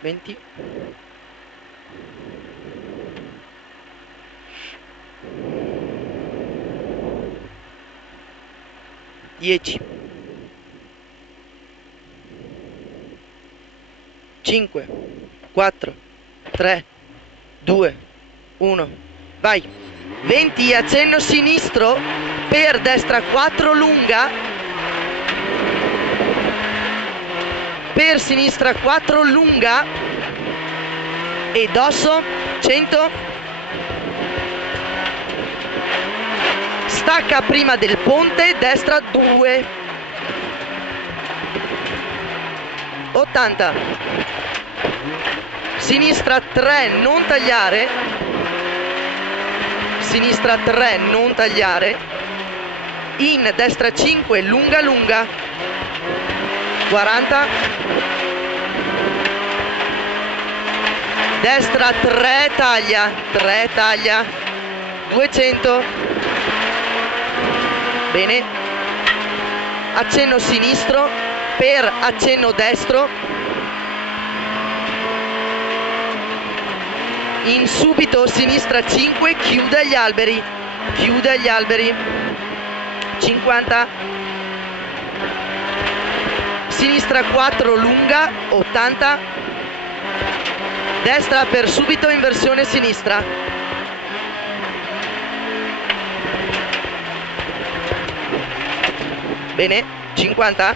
20. 10. 5, 4, 3, 2, 1, vai. 20, accenno sinistro per destra 4 lunga, per sinistra 4 lunga e dosso 100. Stacca prima del ponte, destra 2, 80. Sinistra 3, non tagliare, sinistra 3, non tagliare, in destra 5, lunga lunga, 40, destra 3, taglia, 3 taglia, 200, bene, accenno sinistro per accenno destro, in subito sinistra 5, chiude gli alberi, 50, sinistra 4 lunga, 80, destra per subito inversione sinistra, bene, 50,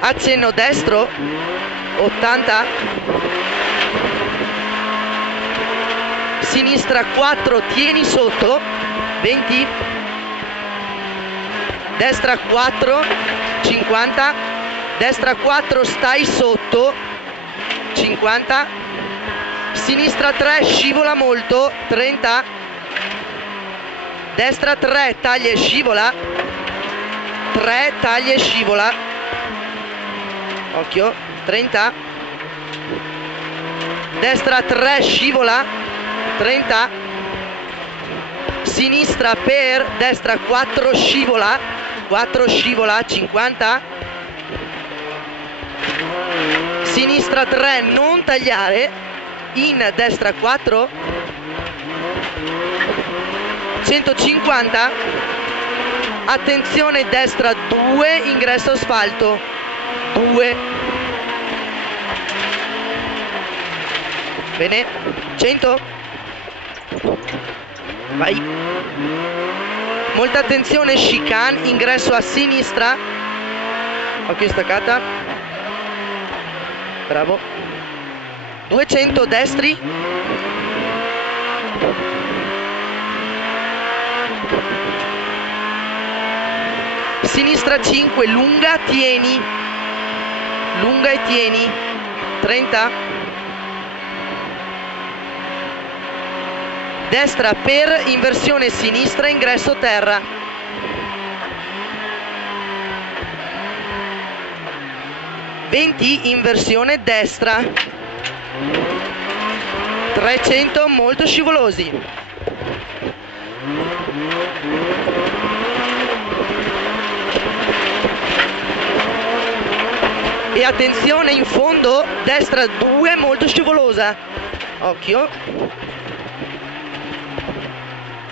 accenno destro, 80, sinistra 4, tieni sotto, 20, destra 4, 50, destra 4, stai sotto, 50, sinistra 3, scivola molto, 30, destra 3, taglia e scivola, 3, taglia e scivola, occhio, 30, destra 3, scivola, 30, sinistra per destra 4, scivola, 4 scivola, 50, sinistra 3, non tagliare, in destra 4, 150, attenzione destra 2, ingresso asfalto, 2, bene, 100, vai, molta attenzione, chicane, ingresso a sinistra, occhio staccata, bravo, 200 destri, sinistra 5, lunga, tieni, lunga e tieni, 30, destra per inversione sinistra, ingresso terra, 20, inversione destra, 300, molto scivolosi, e attenzione in fondo, destra 2, molto scivolosa, occhio,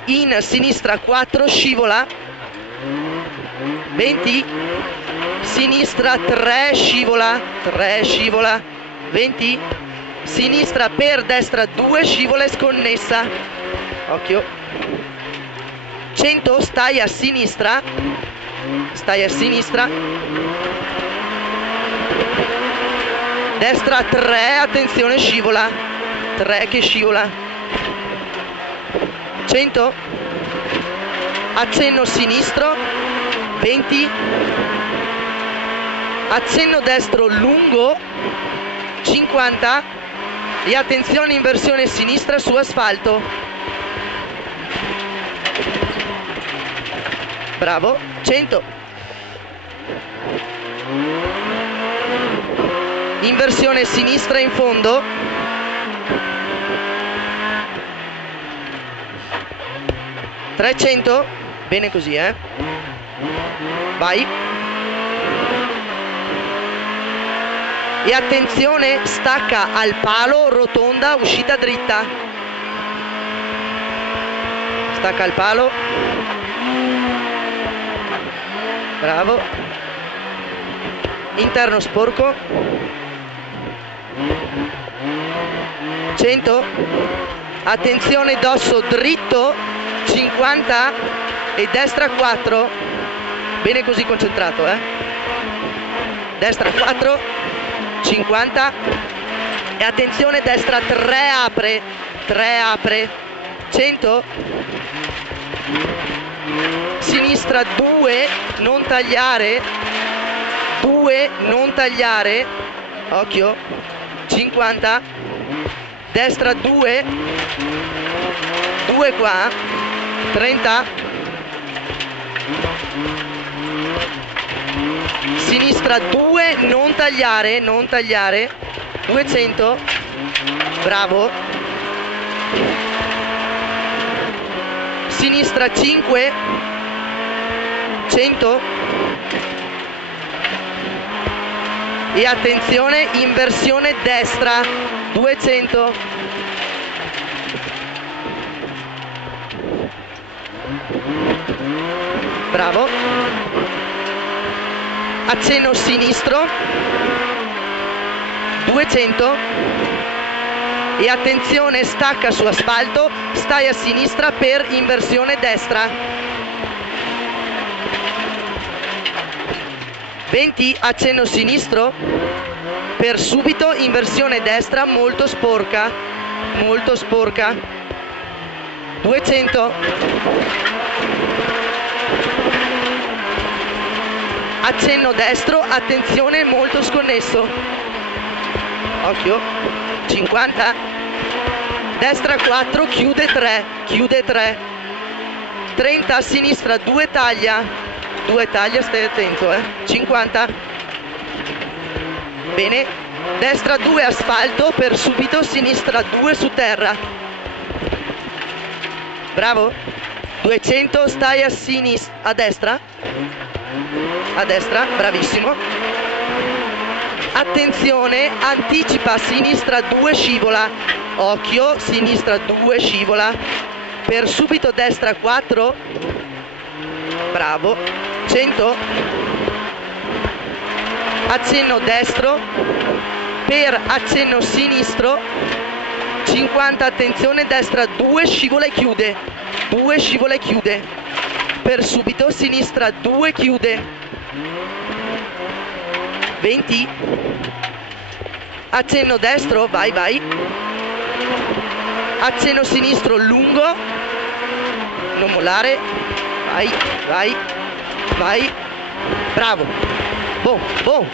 in sinistra 4, scivola, 20, sinistra 3, scivola, 3 scivola, 20, sinistra per destra 2, scivola e sconnessa, occhio, 100, stai a sinistra, destra 3, attenzione scivola, 3 che scivola, 100, accenno sinistro, 20, accenno destro lungo, 50, e attenzione inversione sinistra su asfalto, bravo, 100, inversione sinistra in fondo, 300, Bene così, vai. E attenzione, stacca al palo, rotonda, uscita dritta. Stacca al palo. Bravo. Interno sporco. 100. Attenzione, dosso dritto. 50. E destra 4. Bene così, concentrato, Destra 4. 50. E attenzione, destra 3 apre. 3 apre. 100. Sinistra 2, non tagliare. 2, non tagliare. Occhio. 50. Destra 2. 2 qua. 30. Sinistra 2, non tagliare, non tagliare. 200. Bravo. Sinistra 5. 100. E attenzione, inversione destra. 200. Bravo. Accenno sinistro. 200. E attenzione, stacca su asfalto, stai a sinistra per inversione destra. 20, accenno sinistro per subito inversione destra, molto sporca, molto sporca. 200. Accenno destro, attenzione, molto sconnesso. Occhio. 50. Destra 4, chiude 3, chiude 3. 30 a sinistra, 2 taglia. 2 taglia, stai attento, 50. Bene. Destra 2 asfalto per subito, sinistra 2 su terra. Bravo. 200, stai a sinistra, a destra. A destra, bravissimo. Attenzione, anticipa, sinistra 2 scivola. Occhio, sinistra 2 scivola. Per subito destra 4. Bravo. 100. Accenno destro. Per accenno sinistro. 50, attenzione, destra 2 scivola e chiude. 2 scivola e chiude. Per subito, sinistra 2 chiude. 20. Accenno destro, vai, vai. Accenno sinistro lungo. Non mollare. Vai, vai, vai. Bravo. Boh, boh.